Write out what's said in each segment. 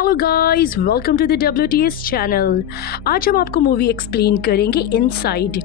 Hello guys, welcome to the WTS channel. आज हम आपको मूवी एक्सप्लेन करेंगे इनसाइड।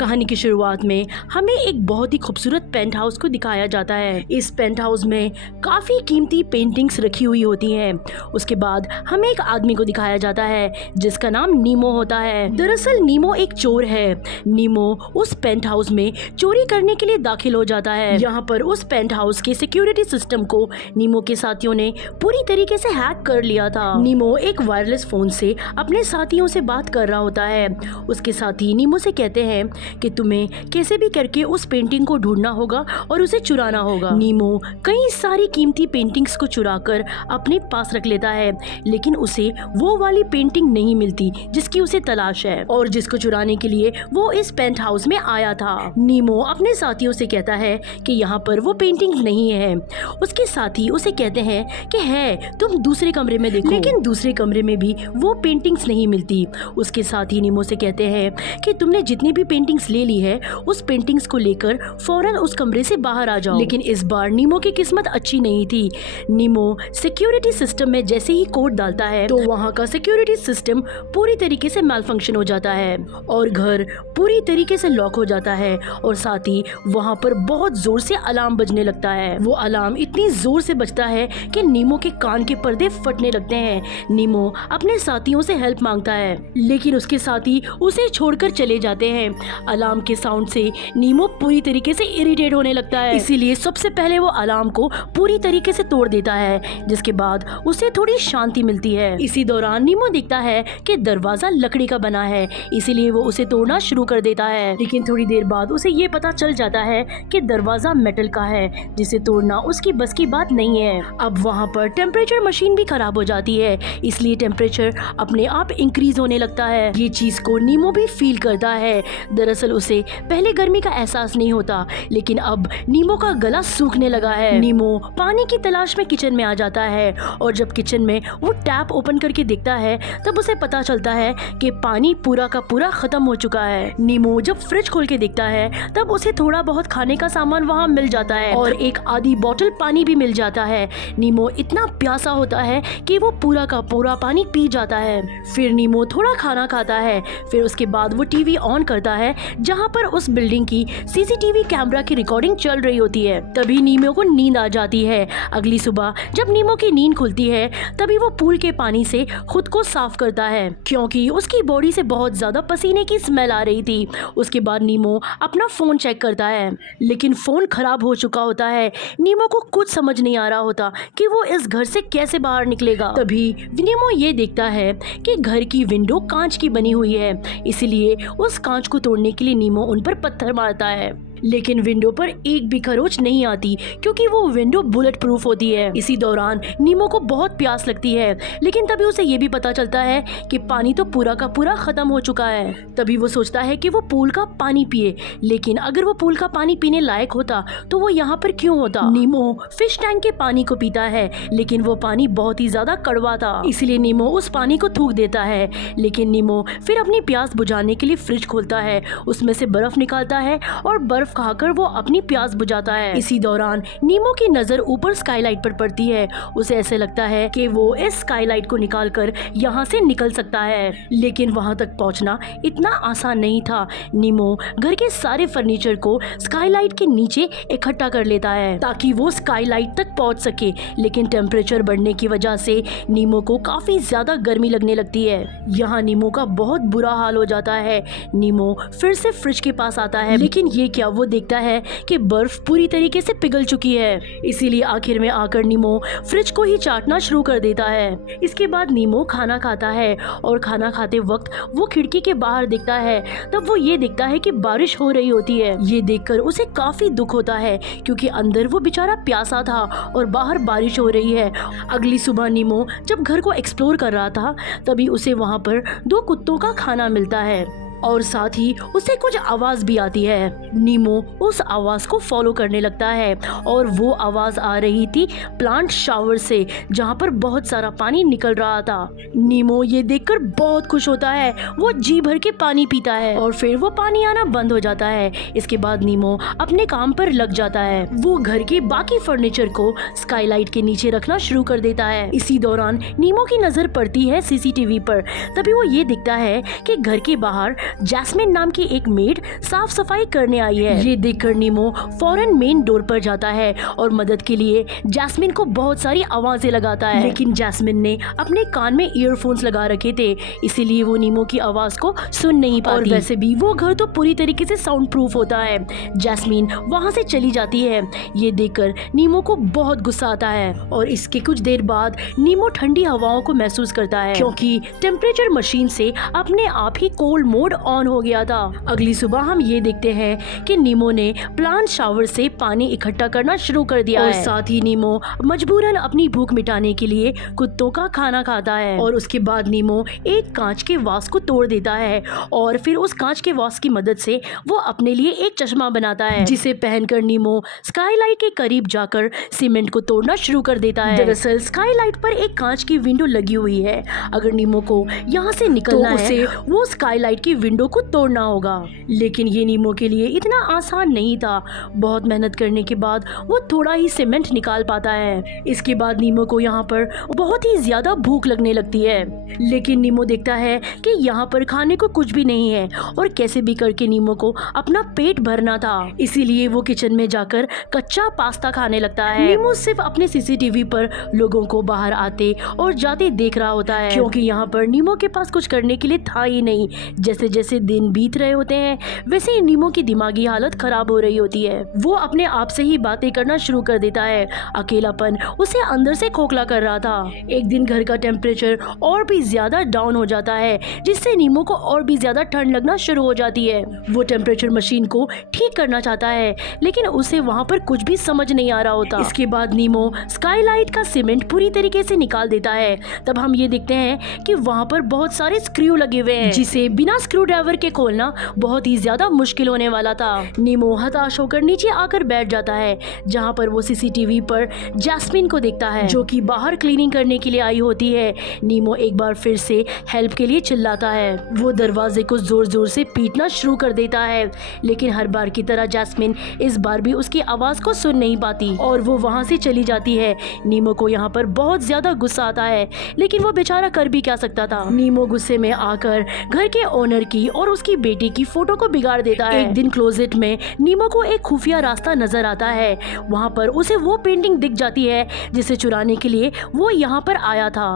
कहानी की शुरुआत में हमें एक बहुत ही खूबसूरत पेंट हाउस को दिखाया जाता है। इस पेंट हाउस में काफ़ी कीमती पेंटिंग्स रखी हुई होती हैं। उसके बाद हमें एक आदमी को दिखाया जाता है जिसका नाम नीमो होता है। दरअसल नीमो एक चोर है। नीमो उस पेंट हाउस में चोरी करने के लिए दाखिल हो जाता है। यहाँ पर उस पेंट हाउस के सिक्योरिटी सिस्टम को नीमो के साथियों ने पूरी तरीके से हैक कर लिया था। नीमो एक वायरलेस फोन से अपने साथियों से बात कर रहा होता है। उसके साथी नीमो से कहते हैं कि तुम्हें कैसे भी करके उस पेंटिंग को ढूंढना होगा और उसे चुराना होगा। नीमो कई सारी कीमती पेंटिंग्स को चुराकर अपने पास रख लेता है, लेकिन उसे वो वाली पेंटिंग नहीं मिलती जिसकी उसे तलाश है और जिसको चुराने के लिए वो इस पेंट हाउस में आया था। नीमो अपने साथियों से कहता है कि यहाँ पर वो पेंटिंग नहीं है। उसके साथी उसे कहते हैं कि है, तुम दूसरे कमरे में देखो, लेकिन दूसरे कमरे में भी वो पेंटिंग्स नहीं मिलती। उसके साथी नीमो से कहते हैं कि तुमने जितनी भी पेंटिंग्स ले ली है उस पेंटिंग्स को लेकर फौरन उस कमरे से बाहर आ जाओ। लेकिन इस बार नीमो की किस्मत अच्छी नहीं थी। नीमो सिक्योरिटी सिस्टम में जैसे ही कोड डालता है तो वहाँ का सिक्योरिटी सिस्टम पूरी तरीके से मैलफंक्शन हो जाता है और घर पूरी तरीके से लॉक हो जाता है और साथ ही वहाँ पर बहुत जोर से अलार्म बजने लगता है। वो अलार्म इतनी जोर से बजता है कि नीमो के कान के पर्दे फटने लगते हैं। नीमो अपने साथियों से हेल्प मांगता है, लेकिन उसके साथी उसे छोड़कर चले जाते हैं। अलार्म के साउंड से नीमो पूरी तरीके से इरिटेट होने लगता है, इसीलिए सबसे पहले वो अलार्म को पूरी तरीके से तोड़ देता है, जिसके बाद उसे थोड़ी शांति मिलती है। इसी दौरान नीमो देखता है कि दरवाजा लकड़ी का बना है, इसीलिए वो उसे तोड़ना शुरू कर देता है। लेकिन थोड़ी देर बाद उसे ये पता चल जाता है कि दरवाजा मेटल का है, जिसे तोड़ना उसकी बस की बात नहीं है। अब वहाँ पर टेम्परेचर मशीन भी खराब हो जाती है, इसलिए टेम्परेचर अपने आप इंक्रीज होने लगता है। ये चीज को नीमो भी फील करता है। दरअसल उसे पहले गर्मी का एहसास नहीं होता, लेकिन अब नीमो का गला सूखने लगा है। नीमो पानी की तलाश में किचन में आ जाता है और जब किचन में वो टैप ओपन करके देखता है तब उसे पता चलता है कि पानी पूरा का पूरा खत्म हो चुका है। नीमो जब फ्रिज खोल के देखता है तब उसे थोड़ा बहुत खाने का सामान वहाँ मिल जाता है और एक आधी बोतल पानी भी मिल जाता है। नीमो इतना प्यासा होता है कि वो पूरा का पूरा पानी पी जाता है। फिर नीमो थोड़ा खाना खाता है। फिर उसके बाद वो टीवी ऑन करता है जहाँ पर उस बिल्डिंग की CCTV कैमरा की रिकॉर्डिंग चल रही होती है। तभी नीमो को नींद आ जाती है। अगली सुबह जब नीमो की नींद खुलती है तभी वो पूल के पानी से खुद को साफ करता है, क्योंकि उसकी बॉडी से बहुत ज्यादा पसीने की स्मेल आ रही थी। उसके बाद नीमो अपना फोन चेक करता है, लेकिन फोन खराब हो चुका होता है। नीमो को कुछ समझ नहीं आ रहा होता कि वो इस घर से कैसे बाहर निकलेगा। तभी नीमो ये देखता है कि घर की विंडो कांच की बनी हुई है, इसलिए उस कांच को तोड़ने के लिए नीमो उन पर पत्थर मारता है, लेकिन विंडो पर एक भी खरोच नहीं आती क्योंकि वो विंडो बुलेट प्रूफ होती है। इसी दौरान नीमो को बहुत प्यास लगती है, लेकिन तभी उसे ये भी पता चलता है कि पानी तो पूरा का पूरा खत्म हो चुका है। तभी वो सोचता है कि वो पूल का पानी पिए, लेकिन अगर वो पूल का पानी पीने लायक होता तो वो यहाँ पर क्यों होता। नीमो फिश टैंक के पानी को पीता है, लेकिन वो पानी बहुत ही ज्यादा कड़वा था, इसलिए नीमो उस पानी को थूक देता है। लेकिन नीमो फिर अपनी प्यास बुझाने के लिए फ्रिज खोलता है, उसमें से बर्फ निकालता है और बर्फ खाकर वो अपनी प्यास बुझाता है। इसी दौरान नीमो की नजर ऊपर स्काईलाइट पर पड़ती है। उसे ऐसे लगता है कि वो इस स्काईलाइट को निकालकर यहाँ से निकल सकता है, लेकिन वहाँ तक पहुँचना इतना आसान नहीं था। नीमो घर के सारे फर्नीचर को स्काईलाइट के नीचे इकट्ठा कर लेता है ताकि वो स्काईलाइट तक पहुँच सके, लेकिन टेम्परेचर बढ़ने की वजह से नीमो को काफी ज्यादा गर्मी लगने लगती है। यहाँ नीमो का बहुत बुरा हाल हो जाता है। नीमो फिर से फ्रिज के पास आता है, लेकिन ये क्या, वो देखता है कि बर्फ पूरी तरीके से पिघल चुकी है। इसीलिए आखिर में आकर नीमो फ्रिज को ही चाटना शुरू कर देता है। इसके बाद नीमो खाना खाता है और खाना खाते वक्त वो खिड़की के बाहर देखता है। तब वो ये देखता है कि बारिश हो रही होती है। ये देखकर उसे काफी दुख होता है क्योंकि अंदर वो बेचारा प्यासा था और बाहर बारिश हो रही है। अगली सुबह नीमो जब घर को एक्सप्लोर कर रहा था तभी उसे वहाँ पर 2 कुत्तों का खाना मिलता है। और साथ ही उसे कुछ आवाज भी आती है। नीमो उस आवाज को फॉलो करने लगता है और वो आवाज आ रही थी प्लांट शावर से, जहाँ पर बहुत सारा पानी निकल रहा था। नीमो ये देखकर बहुत खुश होता है, वो जी भर के पानी पीता है और फिर वो पानी आना बंद हो जाता है। इसके बाद नीमो अपने काम पर लग जाता है। वो घर के बाकी फर्नीचर को स्काईलाइट के नीचे रखना शुरू कर देता है। इसी दौरान नीमो की नजर पड़ती है सीसीटीवी पर। तभी वो ये दिखता है कि घर के बाहर जैस्मिन नाम की एक मेड साफ सफाई करने आई है। ये देखकर नीमो फौरन मेन डोर पर जाता है और मदद के लिए जैस्मिन को बहुत सारी आवाजें लगाता है, लेकिन जैस्मिन ने अपने कान में ईयरफोन्स लगा रखे थे, इसीलिए वो नीमो की आवाज को सुन नहीं पाती। और वैसे भी वो घर तो पूरी तरीके से साउंड प्रूफ होता है। जैस्मिन वहाँ से चली जाती है। ये देखकर नीमो को बहुत गुस्सा आता है और इसके कुछ देर बाद नीमो ठंडी हवाओं को महसूस करता है, क्योंकि टेम्परेचर मशीन से अपने आप ही कोल्ड मोड ऑन हो गया था। अगली सुबह हम ये देखते हैं कि नीमो ने प्लांट शावर से पानी इकट्ठा करना शुरू कर दिया है। साथ ही नीमो मजबूरन अपनी भूख मिटाने के लिए कुत्तों का खाना खाता है और उसके बाद नीमो एक कांच के वास को तोड़ देता है और फिर उस कांच के वास की मदद से वो अपने लिए एक चश्मा बनाता है, जिसे पहनकर नीमो स्काईलाइट के करीब जाकर सीमेंट को तोड़ना शुरू कर देता है। दरअसल स्काईलाइट पर एक कांच की विंडो लगी हुई है। अगर नीमो को यहाँ से निकलना है, उसे वो स्काईलाइट की विंडो को तोड़ना होगा, लेकिन ये नीमो के लिए इतना आसान नहीं था। बहुत मेहनत करने के बाद वो थोड़ा ही सीमेंट निकाल पाता है। इसके बाद नीमो को यहाँ पर बहुत ही ज्यादा भूख लगने लगती है, लेकिन नीमो देखता है कि यहाँ पर खाने को कुछ भी नहीं है और कैसे भी करके नीमो को अपना पेट भरना था, इसीलिए वो किचन में जाकर कच्चा पास्ता खाने लगता है। नीमो सिर्फ अपने सीसीटीवी पर लोगों को बाहर आते और जाते देख रहा होता है, क्योंकि यहाँ पर नीमो के पास कुछ करने के लिए था ही नहीं। जैसे जैसे दिन बीत रहे होते हैं वैसे ही नीमो की दिमागी हालत खराब हो रही होती है। वो अपने आप से ही बातें करना शुरू कर देता है। अकेलापन उसे अंदर से खोखला कर रहा था। एक दिन घर का टेम्परेचर और भी ज्यादा डाउन हो जाता है, जिससे नीमो को और भी ज्यादा ठंड लगना शुरू हो जाती है। वो टेम्परेचर मशीन को ठीक करना चाहता है, लेकिन उसे वहाँ पर कुछ भी समझ नहीं आ रहा होता। इसके बाद नीमो स्काईलाइट का सीमेंट पूरी तरीके से निकाल देता है। तब हम ये देखते हैं कि वहाँ पर बहुत सारे स्क्रू लगे हुए हैं, जिसे बिना स्क्रू ड्राइवर के खोलना बहुत ही ज्यादा मुश्किल होने वाला था। नीमो हताश होकर नीचे आकर बैठ जाता है, जहाँ पर वो सीसीटीवी पर जैस्मिन को देखता है, जो कि बाहर क्लीनिंग करने के लिए आई होती है। नीमो एक बार फिर से हेल्प के लिए चिल्लाता है। वो दरवाजे को जोर जोर से पीटना शुरू कर देता है, लेकिन हर बार की तरह जैस्मिन इस बार भी उसकी आवाज को सुन नहीं पाती और वो वहाँ से चली जाती है। नीमो को यहाँ पर बहुत ज्यादा गुस्सा आता है, लेकिन वो बेचारा कर भी क्या सकता था। नीमो गुस्से में आकर घर के ओनर की और उसकी बेटी की फोटो को बिगाड़ देता है। एक दिन क्लोजेट में नीमो को एक खुफिया रास्ता नजर आता है। वहाँ पर उसे वो पेंटिंग दिख जाती है जिसे चुराने के लिए वो यहाँ पर आया था।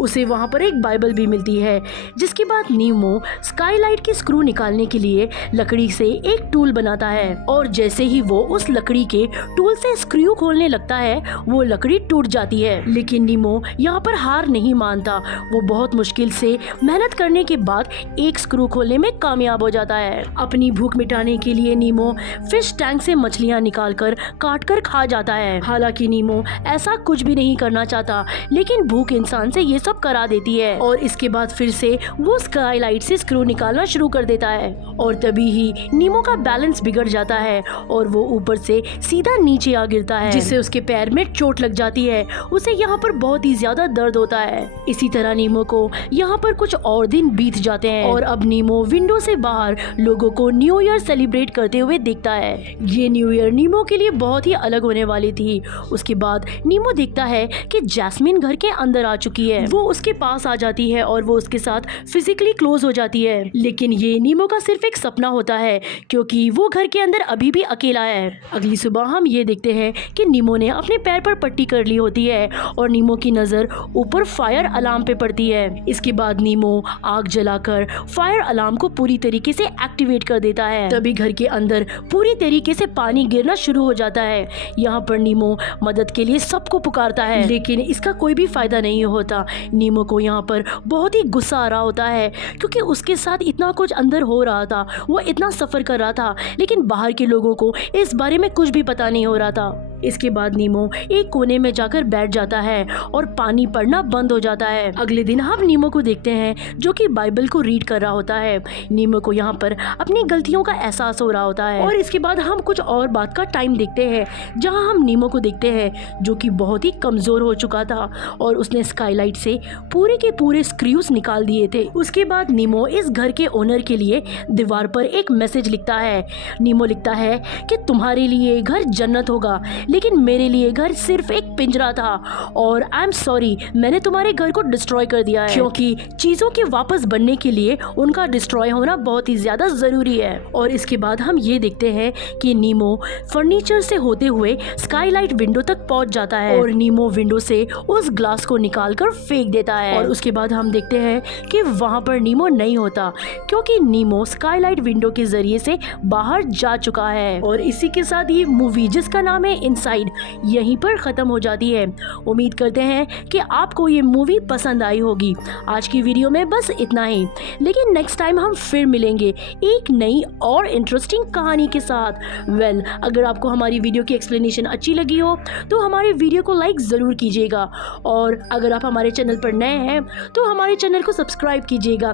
उसे वहाँ पर एक बाइबल भी मिलती है, जिसके बाद नीमो स्काईलाइट की स्क्रू निकालने के लिए लकड़ी से एक टूल बनाता है और जैसे ही वो उस लकड़ी के टूल से स्क्रू खोलने लगता है, वो लकड़ी टूट जाती है। लेकिन नीमो यहाँ पर हार नहीं मानता। वो बहुत मुश्किल से मेहनत करने के बाद एक स्क्रू खोलने में कामयाब हो जाता है। अपनी भूख मिटाने के लिए नीमो फिश टैंक से मछलियाँ निकाल कर काट कर खा जाता है। हालांकि नीमो ऐसा कुछ भी नहीं करना चाहता, लेकिन भूख इंसान से ये सब करा देती है और इसके बाद फिर से वो स्काईलाइट से स्क्रू निकालना शुरू कर देता है और तभी ही नीमो का बैलेंस बिगड़ जाता है और वो ऊपर से सीधा नीचे आ गिरता है, जिससे उसके पैर में चोट लग जाती है। उसे यहाँ पर बहुत ही ज्यादा दर्द होता है। इसी तरह नीमो को यहाँ पर कुछ और दिन बीत जाते हैं और अब नीमो विंडो से बाहर लोगों को न्यू ईयर सेलिब्रेट करते हुए दिखता है। ये न्यू ईयर नीमो के लिए बहुत ही अलग होने वाली थी। उसके बाद नीमो देखता है कि जैस्मिन घर के अंदर आ चुकी है। वो उसके पास आ जाती है और वो उसके साथ फिजिकली क्लोज हो जाती है, लेकिन ये नीमो का सिर्फ एक सपना होता है, क्योंकि वो घर के अंदर अभी भी अकेला है। अगली सुबह हम ये देखते हैं कि नीमो ने अपने पैर पर पट्टी कर ली होती है और नीमो की नजर ऊपर फायर अलार्म पे पड़ती है। इसके बाद नीमो आग जलाकर फायर अलार्म को पूरी तरीके से एक्टिवेट कर देता है। तभी घर के अंदर पूरी तरीके से पानी गिरना शुरू हो जाता है। यहाँ पर नीमो मदद के लिए सबको पुकारता है, लेकिन इसका कोई भी फायदा नहीं होता। नीमो को यहाँ पर बहुत ही गुस्सा आ रहा होता है, क्योंकि उसके साथ इतना कुछ अंदर हो रहा था, वो इतना सफर कर रहा था, लेकिन बाहर के लोगों को इस बारे में कुछ भी पता नहीं हो रहा था। इसके बाद नीमो एक कोने में जाकर बैठ जाता है और पानी पड़ना बंद हो जाता है। अगले दिन हम नीमो को देखते हैं जो कि बाइबल को रीड कर रहा होता है। नीमो को यहाँ पर अपनी गलतियों का एहसास हो रहा होता है। और इसके बाद हम कुछ और बात का टाइम देखते हैं जहाँ हम नीमो को देखते हैं जो कि बहुत ही कमजोर हो चुका था और उसने स्काईलाइट से पूरे के पूरे स्क्रूज निकाल दिए थे। उसके बाद नीमो इस घर के ओनर के लिए दीवार पर एक मैसेज लिखता है। नीमो लिखता है कि तुम्हारे लिए घर जन्नत होगा लेकिन मेरे लिए घर सिर्फ एक पिंजरा था और आई एम सॉरी मैंने तुम्हारे घर को डिस्ट्रॉय कर दिया है, क्योंकि चीजों के वापस बनने के लिए उनका डिस्ट्रॉय होना बहुत ही ज्यादा जरूरी है। और इसके बाद हम ये देखते हैं कि नीमो फर्नीचर से होते हुए स्काईलाइट विंडो तक पहुंच जाता है और नीमो विंडो से उस ग्लास को निकालकर फेंक देता है। और उसके बाद हम देखते हैं कि वहां पर नीमो नहीं होता क्योंकि नीमो स्काईलाइट विंडो के जरिए से बाहर जा चुका है। और इसी के साथ ये मूवी जिसका नाम है इनसाइड यहीं पर खत्म हो जाती है। उम्मीद करते हैं कि आपको ये मूवी पसंद आई होगी। आज की वीडियो में बस इतना ही, लेकिन नेक्स्ट टाइम हम फिर मिलेंगे एक नई और इंटरेस्टिंग कहानी के साथ। अगर आपको हमारी वीडियो की एक्सप्लेनेशन अच्छी लगी हो तो हमारे वीडियो को लाइक ज़रूर कीजिएगा और अगर आप हमारे चैनल पर नए हैं तो हमारे चैनल को सब्सक्राइब कीजिएगा।